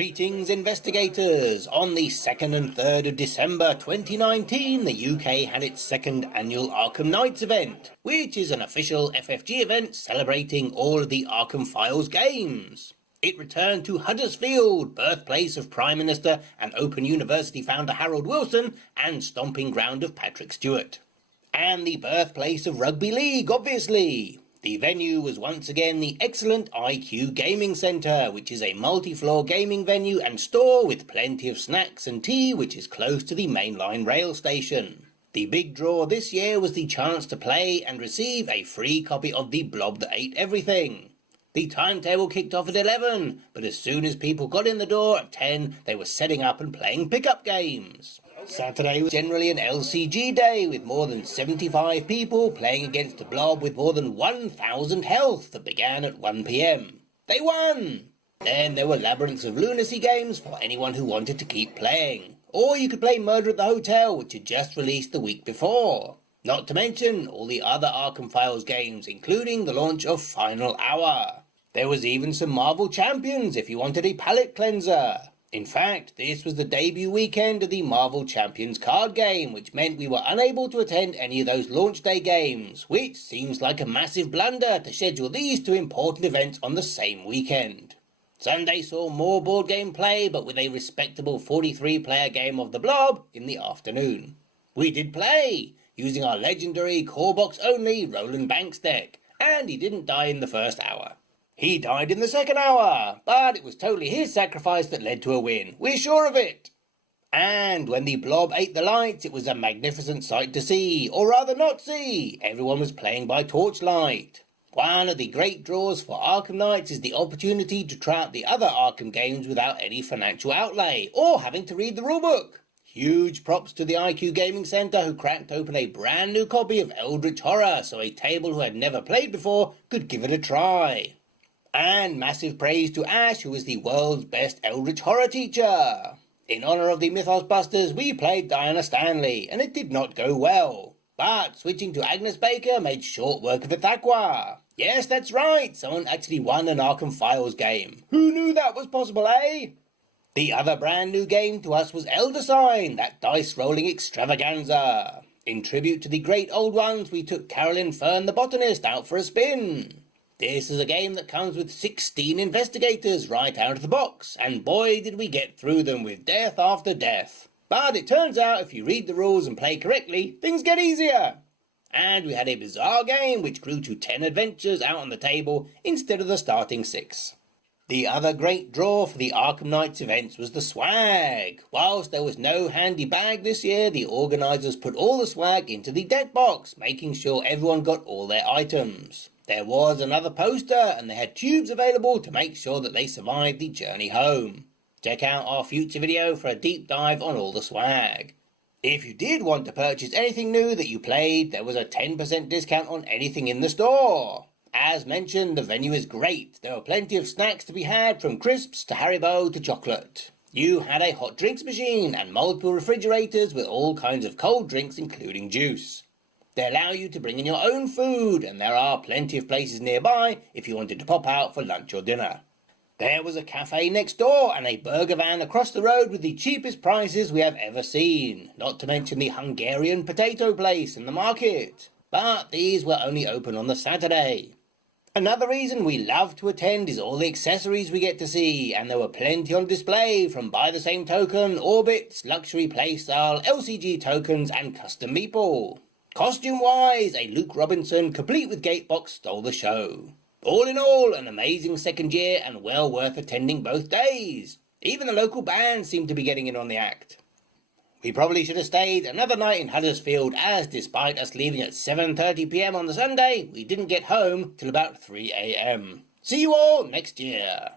Greetings investigators! On the 2nd and 3rd of December 2019, the UK had its second annual Arkham Nights event, which is an official FFG event celebrating all of the Arkham Files games. It returned to Huddersfield, birthplace of Prime Minister and Open University founder Harold Wilson, and stomping ground of Patrick Stewart. And the birthplace of Rugby League, obviously. The venue was once again the excellent IQ Gaming Centre, which is a multi-floor gaming venue and store with plenty of snacks and tea, which is close to the mainline rail station. The big draw this year was the chance to play and receive a free copy of The Blob That Ate Everything. The timetable kicked off at 11, but as soon as people got in the door at 10, they were setting up and playing pickup games. Saturday was generally an LCG day, with more than 75 people playing against the Blob with more than 1,000 health that began at 1 PM. They won! Then there were labyrinths of lunacy games for anyone who wanted to keep playing. Or you could play Murder at the Hotel, which had just released the week before. Not to mention all the other Arkham Files games, including the launch of Final Hour. There was even some Marvel Champions if you wanted a palate cleanser. In fact, this was the debut weekend of the Marvel Champions card game, which meant we were unable to attend any of those launch day games, which seems like a massive blunder to schedule these two important events on the same weekend. Sunday saw more board game play, but with a respectable 43-player game of the Blob in the afternoon. We did play, using our legendary core box only Roland Banks deck, and he didn't die in the first hour. He died in the second hour, but it was totally his sacrifice that led to a win. We're sure of it. And when the Blob ate the lights, it was a magnificent sight to see, or rather not see. Everyone was playing by torchlight. One of the great draws for Arkham Nights is the opportunity to try out the other Arkham games without any financial outlay, or having to read the rulebook. Huge props to the IQ Gaming Centre, who cracked open a brand new copy of Eldritch Horror so a table who had never played before could give it a try. And massive praise to Ash, who is the world's best Eldritch Horror teacher. In honour of the Mythos Busters, we played Diana Stanley, and it did not go well. But switching to Agnes Baker made short work of Ithaqua. Yes, that's right, someone actually won an Arkham Files game. Who knew that was possible, eh? The other brand new game to us was Elder Sign, that dice-rolling extravaganza. In tribute to the great old ones, we took Carolyn Fern the Botanist out for a spin. This is a game that comes with 16 investigators right out of the box, and boy did we get through them with death after death. But it turns out if you read the rules and play correctly, things get easier. And we had a bizarre game which grew to 10 adventures out on the table instead of the starting 6. The other great draw for the Arkham Nights events was the swag. Whilst there was no handy bag this year, the organisers put all the swag into the deck box, making sure everyone got all their items. There was another poster, and they had tubes available to make sure that they survived the journey home. Check out our future video for a deep dive on all the swag. If you did want to purchase anything new that you played, there was a 10% discount on anything in the store. As mentioned, the venue is great. There were plenty of snacks to be had, from crisps to Haribo to chocolate. You had a hot drinks machine and multiple refrigerators with all kinds of cold drinks, including juice. They allow you to bring in your own food, and there are plenty of places nearby if you wanted to pop out for lunch or dinner. There was a cafe next door and a burger van across the road with the cheapest prices we have ever seen, not to mention the Hungarian potato place in the market. But these were only open on the Saturday. Another reason we love to attend is all the accessories we get to see, and there were plenty on display, from buy the same token, orbits, luxury playstyle, LCG tokens and custom meeple. Costume-wise, a Luke Robinson complete with gatebox stole the show. All in all, an amazing second year and well worth attending both days. Even the local bands seemed to be getting in on the act. We probably should have stayed another night in Huddersfield, as despite us leaving at 7:30 PM on the Sunday, we didn't get home till about 3 AM. See you all next year.